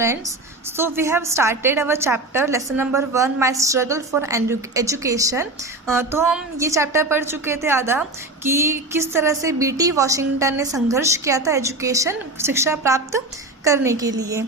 students. So we have started our chapter lesson number 1 my struggle for education. तो हम ये chapter पढ़ चुके थे आधा कि किस तरह से बीटी वॉशिंगटन ने संघर्ष किया था एजुकेशन शिक्षा प्राप्त करने के लिए।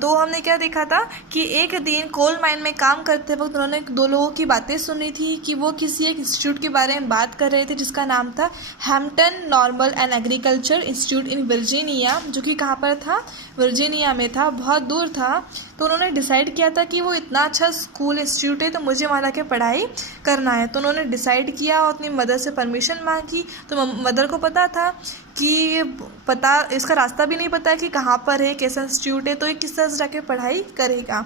तो हमने क्या देखा था कि एक दिन कोल माइन में काम करते वक्त उन्होंने दो लोगों की बातें सुनी थी कि वो किसी एक इंस्टीट्यूट के बारे में बात कर रहे थे जिसका नाम था Hampton normal and agriculture institute in Virginia, जो कि कहाँ पर था, वर्जीनिया में था, बहुत दूर था। तो उन्होंने डिसाइड किया था कि वो इतना अच्छा स्कूल इंस्टीट्यूट है तो मुझे वहाँ जाके पढ़ाई करना है। तो उन्होंने डिसाइड किया और अपनी मदर से परमिशन मांगी। तो मदर को पता था कि इसका रास्ता भी नहीं पता कि कहाँ पर है, कैसा इंस्टीट्यूट है, तो ये किस तरह से जाके पढ़ाई करेगा।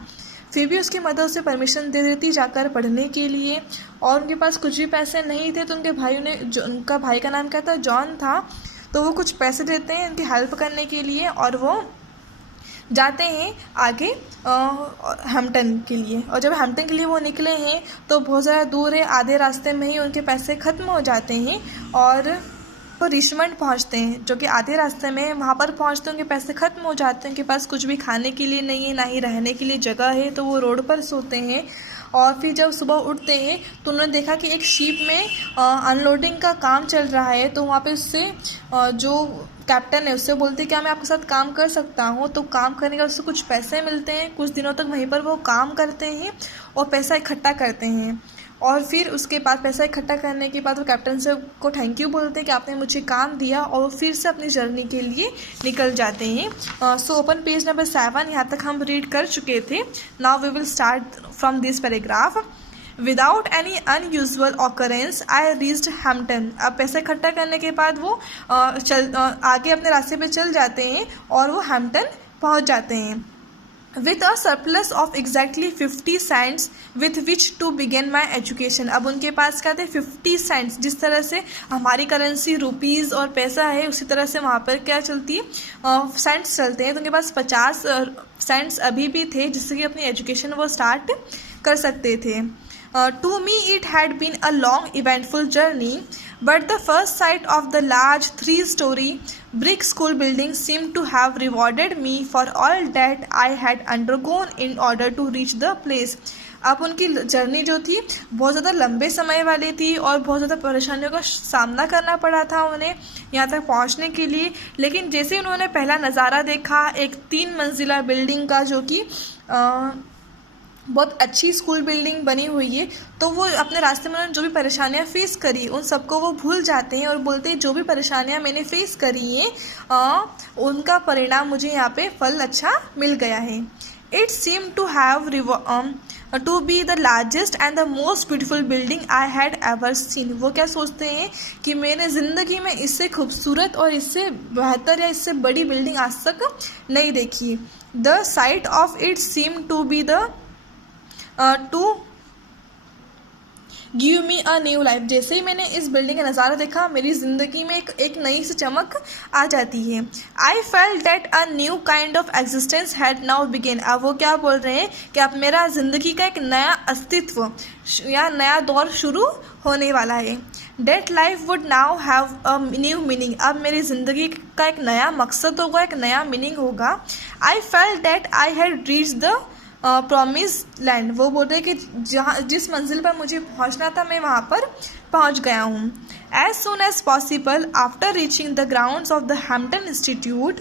फिर भी उसकी मदर उसे परमिशन दे देती जाकर पढ़ने के लिए, और उनके पास कुछ भी पैसे नहीं थे। तो उनके भाई ने, जो उनका भाई का नाम क्या था, जॉन था, तो वो कुछ पैसे देते हैं उनकी हेल्प करने के लिए और वो जाते हैं आगे हैम्पटन के लिए। और जब हैम्पटन के लिए वो निकले हैं तो बहुत ज़्यादा दूर है, आधे रास्ते में ही उनके पैसे ख़त्म हो जाते हैं और वो रिचमंड पहुंचते हैं, जो कि आधे रास्ते में वहाँ पर पहुंचते उनके पैसे ख़त्म हो जाते हैं। उनके पास कुछ भी खाने के लिए नहीं है, ना ही रहने के लिए जगह है, तो वो रोड पर सोते हैं। और फिर जब सुबह उठते हैं तो उन्होंने देखा कि एक शिप में अनलोडिंग का काम चल रहा है। तो वहाँ पे उससे जो कैप्टन है उससे बोलते हैं क्या मैं आपके साथ काम कर सकता हूँ। तो काम करने का उससे कुछ पैसे मिलते हैं। कुछ दिनों तक वहीं पर वो काम करते हैं और पैसा इकट्ठा करते हैं, और फिर उसके बाद पैसा इकट्ठा करने के बाद वो कैप्टन से को थैंक यू बोलते हैं कि आपने मुझे काम दिया, और वो फिर से अपनी जर्नी के लिए निकल जाते हैं। सो ओपन पेज नंबर 7, यहाँ तक हम रीड कर चुके थे। Now we will start from this paragraph. Without any unusual occurrence I reached Hampton. अब पैसा इकट्ठा करने के बाद वो आगे अपने रास्ते पे चल जाते हैं और वो हैम्पटन पहुँच जाते हैं। With a surplus of exactly 50 cents with which to begin my education। अब उनके पास क्या थे, 50 cents। जिस तरह से हमारी करेंसी रुपीज़ और पैसा है उसी तरह से वहाँ पर क्या चलती है, सेंट्स चलते हैं। तो उनके पास 50 सेंट्स अभी भी थे जिससे कि अपनी एजुकेशन वो स्टार्ट कर सकते थे। To me it had been a long eventful journey, but the first sight of the large 3-story brick school building seemed to have rewarded me for all that I had undergone in order to reach the place। अब उनकी journey जो थी बहुत ज़्यादा लंबे समय वाली थी और बहुत ज़्यादा परेशानियों का सामना करना पड़ा था उन्हें यहाँ तक पहुँचने के लिए। लेकिन जैसे ही उन्होंने पहला नज़ारा देखा एक 3 मंजिला बिल्डिंग का, जो कि बहुत अच्छी स्कूल बिल्डिंग बनी हुई है, तो वो अपने रास्ते में उन्होंने जो भी परेशानियां फेस करी उन सबको वो भूल जाते हैं और बोलते हैं जो भी परेशानियां मैंने फेस करी हैं उनका परिणाम मुझे यहाँ पे फल अच्छा मिल गया है। It seem to have to be the largest and the most beautiful building I had ever seen. वो क्या सोचते हैं कि मैंने ज़िंदगी में इससे खूबसूरत और इससे बेहतर या इससे बड़ी बिल्डिंग आज तक नहीं देखी। The sight of it seem to be the to give me a new life. जैसे ही मैंने इस बिल्डिंग का नज़ारा देखा मेरी ज़िंदगी में एक नई सी चमक आ जाती है। I felt that a new kind of existence had now begin. अब वो क्या बोल रहे हैं कि अब मेरा ज़िंदगी का एक नया अस्तित्व या नया दौर शुरू होने वाला है। That life would now have a new meaning. अब मेरी ज़िंदगी का एक नया मकसद होगा, एक नया मीनिंग होगा। I felt that I had reached the promise land. वो बोल रहे कि जिस मंजिल पर मुझे पहुंचना था मैं वहाँ पर पहुँच गया हूँ। As soon as possible after reaching the grounds of the Hampton Institute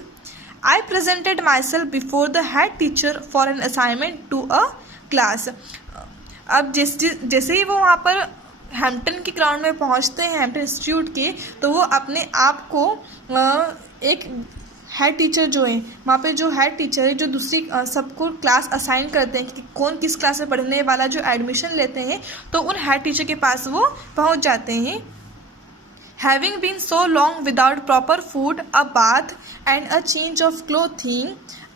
I presented myself before the head teacher for an assignment to a class. अब जैसे ही वो वहाँ पर हैम्पटन के ग्राउंड में पहुँचते हैं हैम्पटन इंस्टीट्यूट के, तो वो अपने आप को एक हेड टीचर जो है वहाँ पे जो हेड टीचर है जो दूसरी सबको क्लास असाइन करते हैं कि कौन किस क्लास में पढ़ने वाला जो एडमिशन लेते हैं, तो उन हेड टीचर के पास वो पहुँच जाते हैं। Having been so long without proper food, a bath and a change of clothing,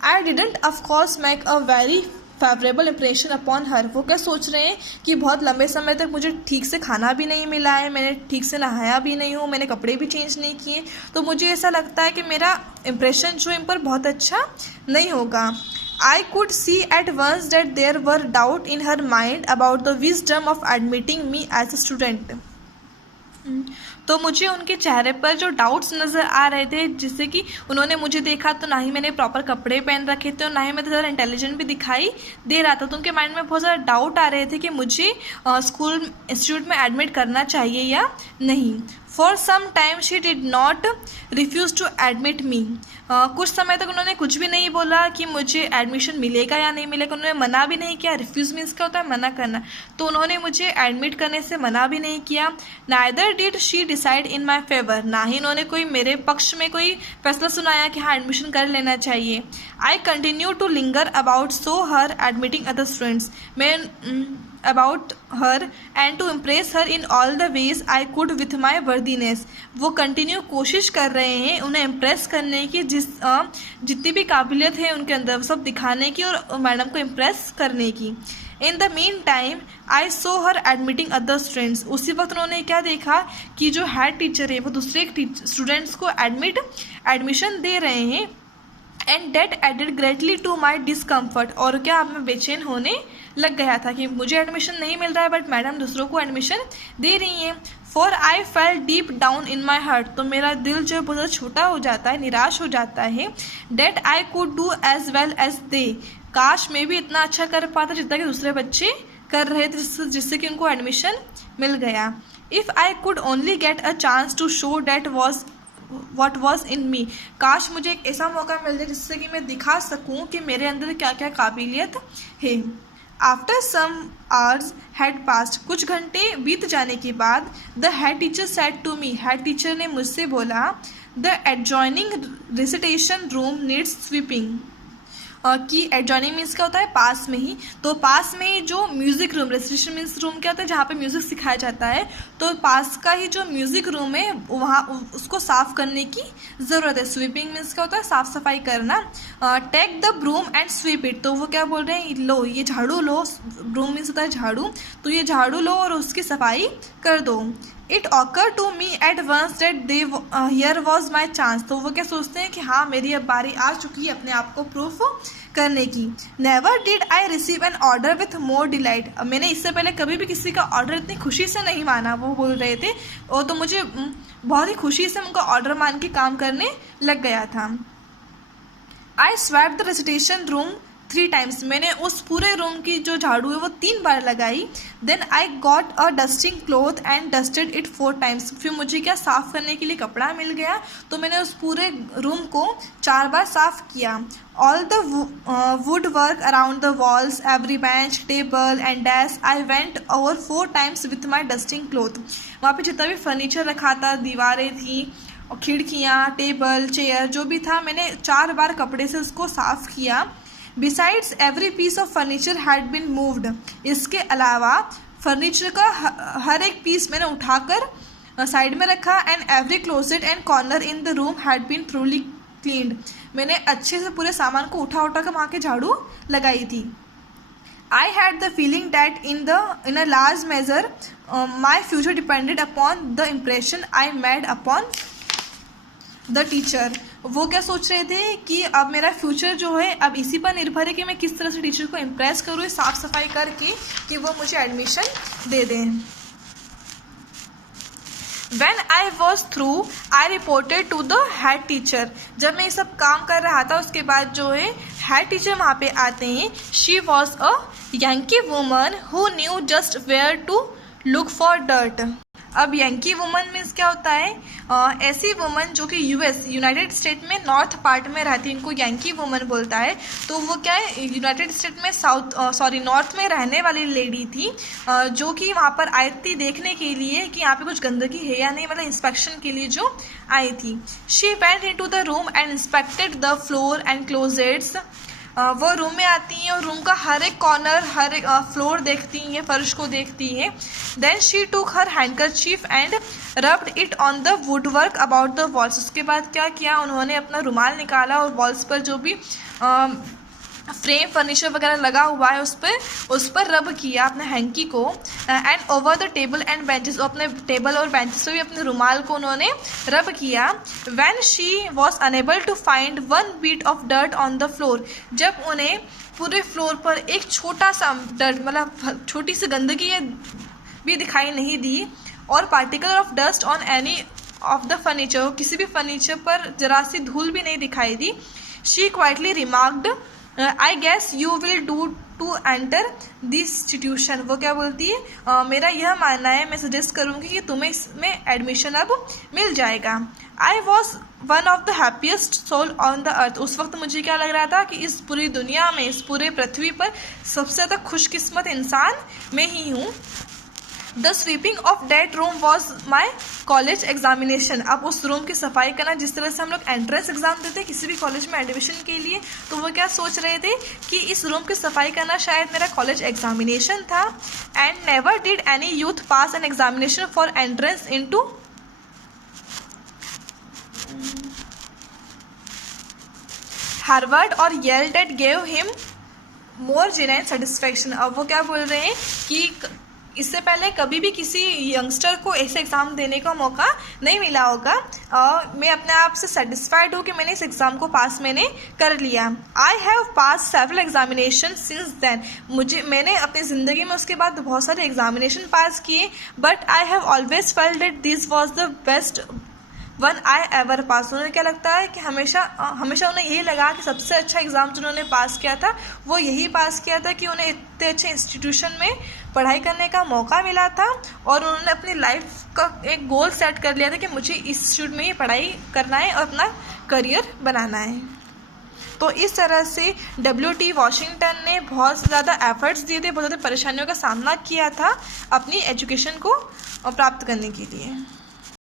I didn't of course make a very favourable impression upon her. वो क्या सोच रहे हैं कि बहुत लंबे समय तक मुझे ठीक से खाना भी नहीं मिला है, मैंने ठीक से नहाया भी नहीं हूँ, मैंने कपड़े भी चेंज नहीं किए, तो मुझे ऐसा लगता है कि मेरा इम्प्रेशन जो इन पर बहुत अच्छा नहीं होगा। I could see at once that there were doubt in her mind about the wisdom of admitting me as a student. तो मुझे उनके चेहरे पर जो डाउट्स नज़र आ रहे थे, जिससे कि उन्होंने मुझे देखा तो ना ही मैंने प्रॉपर कपड़े पहन रखे थे और ना ही मैं ज़्यादा इंटेलिजेंट भी दिखाई दे रहा था। तो उनके माइंड में बहुत ज़्यादा डाउट आ रहे थे कि मुझे स्कूल इंस्टीट्यूट में एडमिट करना चाहिए या नहीं। For some time she did not refuse to admit me. कुछ समय तक उन्होंने कुछ भी नहीं बोला कि मुझे एडमिशन मिलेगा या नहीं मिलेगा। उन्होंने मना भी नहीं किया। रिफ्यूज़ मीन्स क्या होता है? मना करना। तो उन्होंने मुझे एडमिट करने से मना भी नहीं किया। Neither did she decide in my favour. ना ही उन्होंने कोई मेरे पक्ष में कोई फैसला सुनाया कि हाँ एडमिशन कर लेना चाहिए। I continue to linger about so her admitting other students. मैं about her and to impress her in all the ways I could with my worthiness। वो कंटिन्यू कोशिश कर रहे हैं उन्हें इम्प्रेस करने की, जितनी भी काबिलियत है उनके अंदर वो सब दिखाने की और मैडम को इम्प्रेस करने की। In the mean time I so her admitting other students. उसी वक्त उन्होंने क्या देखा कि जो हेड टीचर है वो दूसरे स्टूडेंट्स को एडमिशन दे रहे हैं। And that added greatly to my discomfort. और क्या अब मैं बेचैन होने लग गया था कि मुझे एडमिशन नहीं मिल रहा है बट मैडम दूसरों को एडमिशन दे रही हैं। For I fail deep down in my heart. तो मेरा दिल जो है बहुत ज़्यादा छोटा हो जाता है, निराश हो जाता है। That I could do as well as they. काश मैं भी इतना अच्छा कर पाता जितना कि दूसरे बच्चे कर रहे थे, जिससे कि उनको एडमिशन मिल गया। If I could only get a chance to show that was what was in me. काश मुझे एक ऐसा मौका मिल जाए जिससे कि मैं दिखा सकूं कि मेरे अंदर क्या क्या काबिलियत है। After some hours had passed. कुछ घंटे बीत जाने के बाद the head teacher said to me. Head teacher ने मुझसे बोला the adjoining recitation room needs sweeping. कि एडजॉइनिंग मीन्स क्या होता है? पास में ही। तो पास में ही जो music room, recitation means room क्या होता है? जहाँ पे म्यूज़िक सिखाया जाता है। तो पास का ही जो म्यूज़िक रूम है वहाँ उसको साफ़ करने की ज़रूरत है। स्वीपिंग मीन्स क्या होता है? साफ़ सफाई करना। Take the broom and sweep it. तो वो क्या बोल रहे हैं? लो ये झाड़ू लो। ब्रूम मीन्स होता है झाड़ू। तो ये झाड़ू लो और उसकी सफाई कर दो। It occur to me at once that they here was my chance. तो वो क्या सोचते हैं कि हाँ मेरी अब बारी आ चुकी है अपने आप को प्रूफ करने की। Never did I receive an order with more delight. मैंने इससे पहले कभी भी किसी का ऑर्डर इतनी खुशी से नहीं माना। वो बोल रहे थे और तो मुझे बहुत ही खुशी से उनका ऑर्डर मान के काम करने लग गया था। I swept the recitation room 3 times। मैंने उस पूरे रूम की जो झाड़ू है वो 3 बार लगाई। Then I got a dusting cloth and dusted it 4 times। फिर मुझे क्या साफ़ करने के लिए कपड़ा मिल गया तो मैंने उस पूरे रूम को 4 बार साफ़ किया। All the wood work around the walls, every bench, table and desk I went over 4 times with my dusting cloth. वहाँ पे जितना भी फर्नीचर रखा था, दीवारें थी और खिड़कियाँ, टेबल, चेयर जो भी था, मैंने 4 बार कपड़े से उसको साफ़ किया। Besides, every piece of furniture had been moved। इसके अलावा फर्नीचर का हर एक पीस मैंने उठाकर साइड में रखा। And every closet and corner in the room had been thoroughly cleaned. मैंने अच्छे से पूरे सामान को उठा कर वहाँ के झाड़ू लगाई थी। I had the feeling that in a large measure my future depended upon the impression I made upon the teacher. वो क्या सोच रहे थे कि अब मेरा फ्यूचर जो है अब इसी पर निर्भर है कि मैं किस तरह से टीचर को इम्प्रेस करूँ साफ़ सफाई करके कि वो मुझे एडमिशन दे दें। When I was through, I reported to the head teacher। जब मैं ये सब काम कर रहा था उसके बाद जो है हेड टीचर वहाँ पे आते हैं। She was a Yankee woman who knew just where to look for dirt। अब यंकी वुमन मीन्स क्या होता है? ऐसी वुमन जो कि यूनाइटेड स्टेट में नॉर्थ पार्ट में रहती है, इनको यंकी वुमन बोलता है। तो वो क्या है? यूनाइटेड स्टेट में नॉर्थ में रहने वाली लेडी थी जो कि वहाँ पर आई थी देखने के लिए कि यहाँ पे कुछ गंदगी है या नहीं, मतलब इंस्पेक्शन के लिए जो आई थी। She went into the room and inspected the floor and closets. वो रूम में आती हैं और रूम का हर एक कॉर्नर, हर एक फ्लोर देखती हैं, फर्श को देखती हैं। Then she took her handkerchief and rubbed it on the woodwork about the walls. उसके बाद क्या किया? उन्होंने अपना रुमाल निकाला और वॉल्स पर जो भी फ्रेम फर्नीचर वगैरह लगा हुआ है उस पर रब किया अपने हैंकी को। And over the table and benches. अपने टेबल और बेंचेस पे भी अपने रुमाल को उन्होंने रब किया। When she was unable to find 1 bit of dirt on the floor. जब उन्हें पूरे फ्लोर पर एक छोटा सा डर्ट, मतलब छोटी सी गंदगी भी दिखाई नहीं दी। और particle of dust on any of the furniture, किसी भी फर्नीचर पर जरा सी धूल भी नहीं दिखाई दी. She quietly remarked, I guess you will do to enter this institution. वो क्या बोलती है, मेरा यह मानना है, मैं सजेस्ट करूँगी कि तुम्हें इसमें एडमिशन अब मिल जाएगा. I was one of the happiest soul on the earth. उस वक्त मुझे क्या लग रहा था कि इस पूरी दुनिया में, इस पूरे पृथ्वी पर सबसे ज़्यादा खुशकिस्मत इंसान मैं ही हूँ. The sweeping of that room was my college examination. अब उस रूम की सफाई करना, जिस तरह से हम लोग एंट्रेंस एग्जाम देते हैं किसी भी कॉलेज में एडमिशन के लिए, तो वो क्या सोच रहे थे कि इस रूम की सफाई करना शायद मेरा कॉलेज एग्जामिनेशन था. And never did any youth pass an examination for entrance into Harvard और Yale that gave him more genuine satisfaction. अब वो क्या बोल रहे हैं कि इससे पहले कभी भी किसी यंगस्टर को ऐसे एग्ज़ाम देने का मौका नहीं मिला होगा. मैं अपने आप से सेटिस्फाइड हूँ कि मैंने इस एग्ज़ाम को पास मैंने कर लिया. I have pass several examination since then. मैंने अपनी ज़िंदगी में उसके बाद बहुत सारे एग्जामिनेशन पास किए. But I have always felt that this was the best one I ever pass. उन्हें क्या लगता है कि हमेशा उन्हें यही लगा कि सबसे अच्छा एग्ज़ाम जो उन्होंने पास किया था वो यही पास किया था कि उन्हें इतने अच्छे इंस्टीट्यूशन में पढ़ाई करने का मौका मिला था. और उन्होंने अपनी लाइफ का एक गोल सेट कर लिया था कि मुझे इस इंस्टीट्यूट में ही पढ़ाई करना है और अपना करियर बनाना है. तो इस तरह से W.T. वॉशिंगटन ने बहुत ज़्यादा एफर्ट्स दिए थे, बहुत ज़्यादा परेशानियों का सामना किया था अपनी एजुकेशन को प्राप्त करने के लिए.